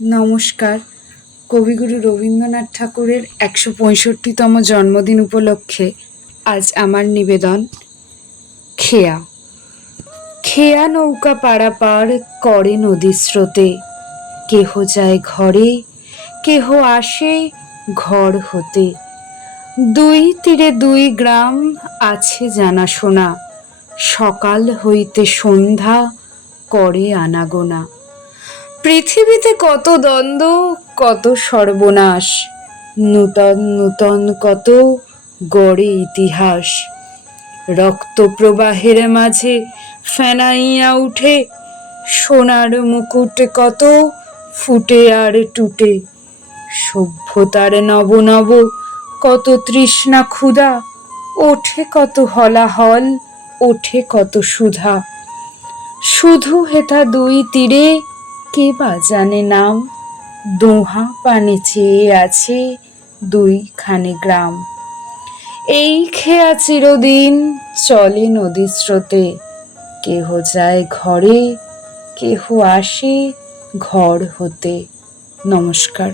নমস্কার। কবিগুরু রবীন্দ্রনাথ ঠাকুরের ১৬৫তম জন্মদিন উপলক্ষে আজ আমার নিবেদন খেয়া। খেয়া নৌকা পারাপার করে নদীর স্রোতে, কেহ যায় ঘরে, কেহ আসে ঘর হতে। দুই তীরে দুই গ্রাম আছে জানাশোনা, সকাল হইতে সন্ধ্যা করে আনাগোনা। পৃথিবীতে কত দ্বন্দ্ব, কত সর্বনাশ, নূতন নূতন কত গড়ে ইতিহাস। রক্ত প্রবাহের মাঝে ফেনাইয়া উঠে, সোনার মুকুট কত ফুটে আর টুটে। সভ্যতার নব নব কত তৃষ্ণা ক্ষুধা, ওঠে কত হলাহল, ওঠে কত সুধা। শুধু হেথা দুই তীরে কে বা জানে নাম, দোহা পানে চেয়ে আছে দুইখানে গ্রাম। এই খেয়া চিরদিন চলে নদীর স্রোতে, কেহ যায় ঘরে, কেহ আসে ঘর হতে। নমস্কার।